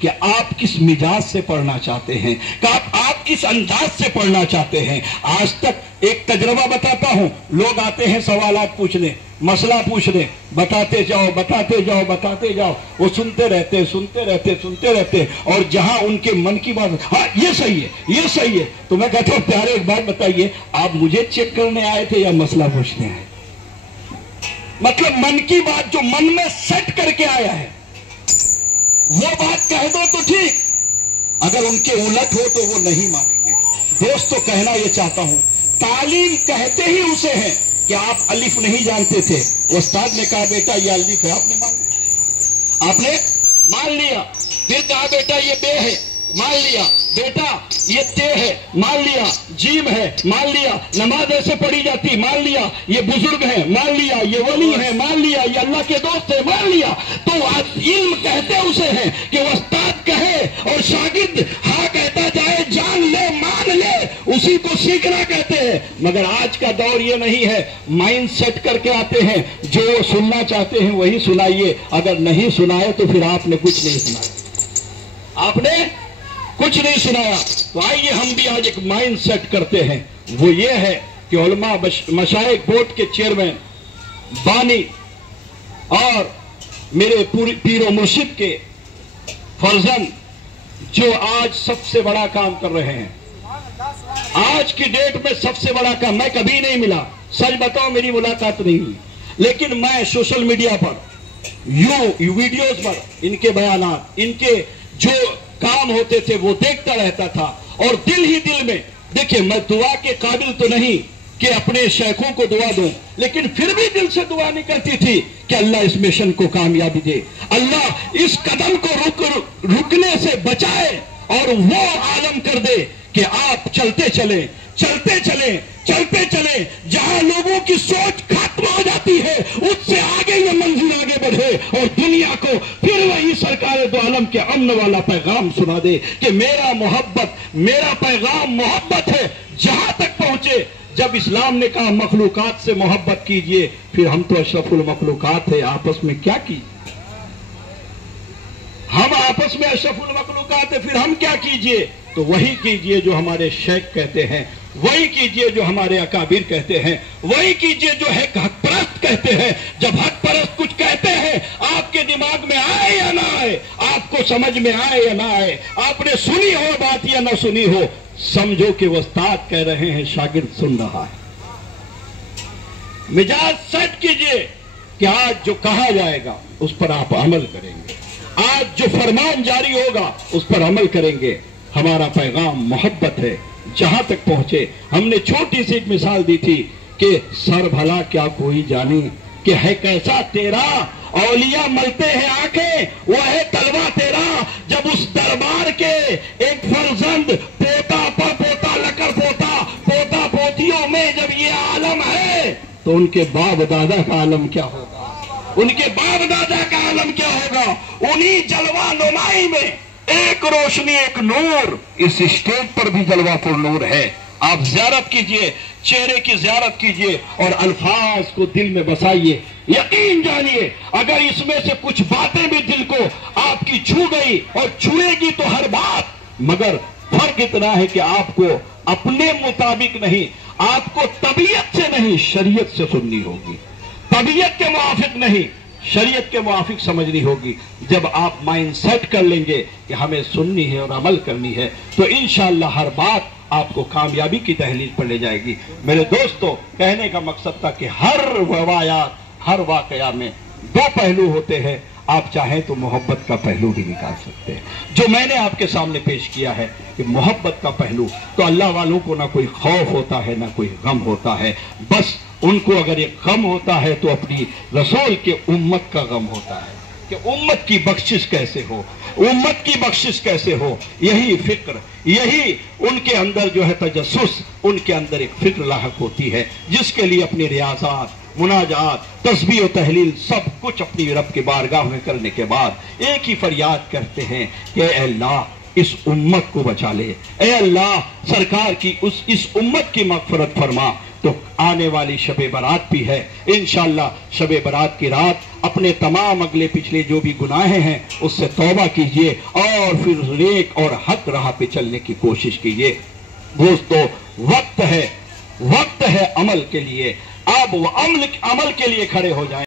کہ آپ کس مزاج سے پڑھنا چاہتے ہیں، کہ آپ کس انداز سے پڑھنا چاہتے ہیں۔ آج تک ایک تجربہ بتاتا ہوں، لوگ آتے ہیں سوالات پوچھنے، مسئلہ پوچھنے، بتاتے جاؤ بتاتے جاؤ بتاتے جاؤ، وہ سنتے رہتے، اور جہاں ان کے من کی بات، ہاں یہ صحیح ہے یہ صحیح ہے، تو میں کہتا ہوں پیارے ایک بات بتائیے، آپ مجھے چیک کرنے آئے تھے یا مسئلہ پوچھنے آئے؟ مطلب من کی بات جو من میں سیٹ کر کے آیا ہے وہ بات کہہ دو تو ٹھیک، اگر ان کے الٹ ہو تو وہ نہیں مانیں گے۔ دوستو کہنا یہ چاہتا ہوں، تعلیم کہتے ہی اسے ہیں کہ آپ الف نہیں جانتے تھے، استاد نے کہا بیٹا یہ الف ہے، آپ نے مان لیا، آپ نے مان لیا، پھر کہا بیٹا یہ بے ہے، مان لیا، بیٹا یہ تے ہے، مان لیا، جیم ہے، مان لیا، نماز ایسے پڑھی جاتی، مان لیا، یہ بزرگ ہے، مان لیا، یہ ولی ہے، مان لیا، یہ اللہ کے دوست ہے، مان لیا۔ تو علم کہتے اسے ہیں کہ وہ استاد کہے اور شاگرد ہاں کہتا جائے، جان لے مان لے، اسی کو سیکھنا کہتے ہیں۔ مگر آج کا دور یہ نہیں ہے، مائنڈ سیٹ کر کے آتے ہیں، جو سننا چاہتے ہیں وہی سنائیے، اگر نہیں سنائے تو پھر آپ نے کچھ نہیں سنایا، آپ نے کچھ نہیں سنایا۔ تو آئیے ہم بھی آج ایک مائنڈ سیٹ کرتے ہیں، وہ یہ ہے کہ علماء مشائخ بورڈ کے چیئرمین، بانی اور میرے پیر و مرشد کے فرزند جو آج سب سے بڑا کام کر رہے ہیں، آج کی ڈیٹ میں سب سے بڑا کام، میں کبھی نہیں ملا، سچ بتاؤ میری ملاقات نہیں ہوئی، لیکن میں سوشل میڈیا پر ویڈیوز پر ان کے بیانات، ان کے جو کام ہوتے تھے وہ دیکھتا رہتا تھا، اور دل ہی دل میں، دیکھیں میں دعا کے قابل تو نہیں کہ اپنے شیخوں کو دعا دوں، لیکن پھر بھی دل سے دعا نہیں کرتی تھی کہ اللہ اس مشن کو کامیابی دے، اللہ اس قدم کو رکنے سے بچائے، اور وہ عالم کر دے کہ آپ چلتے چلیں جہاں لوگوں کی سوچ ختم ہو جاتی ہے اس سے آگے یہ منزل آگے بڑھے، اور دنیا کو پھر وہی سرکار دو عالم کے امن والا پیغام سنا دے کہ میرا پیغام محبت ہے، جہاں تک پہنچے۔ جب اسلام نے کہا مخلوقات سے محبت کیجئے، پھر ہم تو اشرف المخلوقات ہیں، آپس میں کیا کیجئے؟ ہم آپس میں اشرف المخلوقات ہیں، پھر ہم کیا کیجئے؟ تو وہی کیجئے جو ہمارے شیخ کہتے ہیں، وہی کیجئے جو ہمارے اکابر کہتے ہیں، وہی کیجئے جو حق پرست کہتے ہیں۔ جب حق پرست کچھ کہتے ہیں، آپ کے دماغ میں آئے یا نہ آئے، آپ کو سمجھ میں آئے یا نہ آئے، آپ نے سنی ہو بات یا نہ سنی ہو، سمجھو کہ وہ استاد کہہ رہے ہیں، شاگرد سن رہا ہے۔ مزاج سیٹ کیجئے کہ آج جو کہا جائے گا اس پر آپ عمل کریں گے، آج جو فرمان جاری ہوگا اس پر عمل کریں گے۔ ہمارا پیغام محبت ہے، جہاں تک پہنچے۔ ہم نے چھوٹی سی ایک مثال دی تھی کہ سر بھلا کیا کوئی جانے کہ ہے کیسا تیرا، اولیاء ملتے ہیں آنکھیں، وہ ہے تلوا تیرا۔ جب اس دربار کے ایک فرزند پوتا پوتا لکڑ پوتا پوتیوں میں جب یہ عالم ہے تو ان کے باپ دادا کا عالم کیا ہوگا، ان کے باپ دادا کا عالم کیا ہوگا۔ انہی جلوہ نمائی میں ایک روشنی، ایک نور، اس اسٹیج پر بھی جلوہ پر نور ہے۔ آپ زیارت کیجئے، چہرے کی زیارت کیجئے اور الفاظ کو دل میں بسائیے، یقین جانیے اگر اس میں سے کچھ باتیں بھی دل کو آپ کی چھو گئی، اور چھوئے گی تو ہر بات، مگر فرق اتنا ہے کہ آپ کو اپنے مطابق نہیں، آپ کو طبیعت سے نہیں شریعت سے سننی ہوگی، طبیعت کے موافق نہیں شریعت کے موافق سمجھنی ہوگی۔ جب آپ مائنڈ سیٹ کر لیں گے کہ ہمیں سننی ہے اور عمل کرنی ہے تو انشاءاللہ ہر بات آپ کو کامیابی کی دہلیز پر لے جائے گی۔ میرے دوستو، کہنے کا مقصد تھا کہ ہر روایات، ہر واقعہ میں دو پہلو ہوتے ہیں، آپ چاہیں تو محبت کا پہلو بھی نکال سکتے ہیں۔ جو میں نے آپ کے سامنے پیش کیا ہے کہ محبت کا پہلو، تو اللہ والوں کو نہ کوئی خوف ہوتا ہے نہ کوئی غم ہوتا ہے، بس ان کو اگر ایک غم ہوتا ہے تو اپنی رسول کے امت کا غم ہوتا ہے کہ امت کی بخشش کیسے ہو، امت کی بخشش کیسے ہو۔ یہی فکر، یہی ان کے اندر جو ہے تجسس، ان کے اندر ایک فکر لاحق ہوتی ہے، جس کے لیے اپنی ریاضات، مناجات، تسبیح و تحلیل سب کچھ اپنی رب کے بارگاہ میں کرنے کے بعد ایک ہی فریاد کرتے ہیں کہ اے اللہ اس امت کو بچا لے، اے اللہ سرکار کی اس امت کی مغفرت فرما۔ تو آنے والی شب برات بھی ہے. انشاءاللہ شب برات کی رات اپنے تمام اگلے پچھلے جو بھی گناہیں ہیں اس سے توبہ کیجئے اور پھر نیک اور حق راہ پہ چلنے کی کوشش کیجئے. دوستو وقت ہے عمل کے لیے. آپ وہ عمل کے لیے کھڑے ہو جائیں.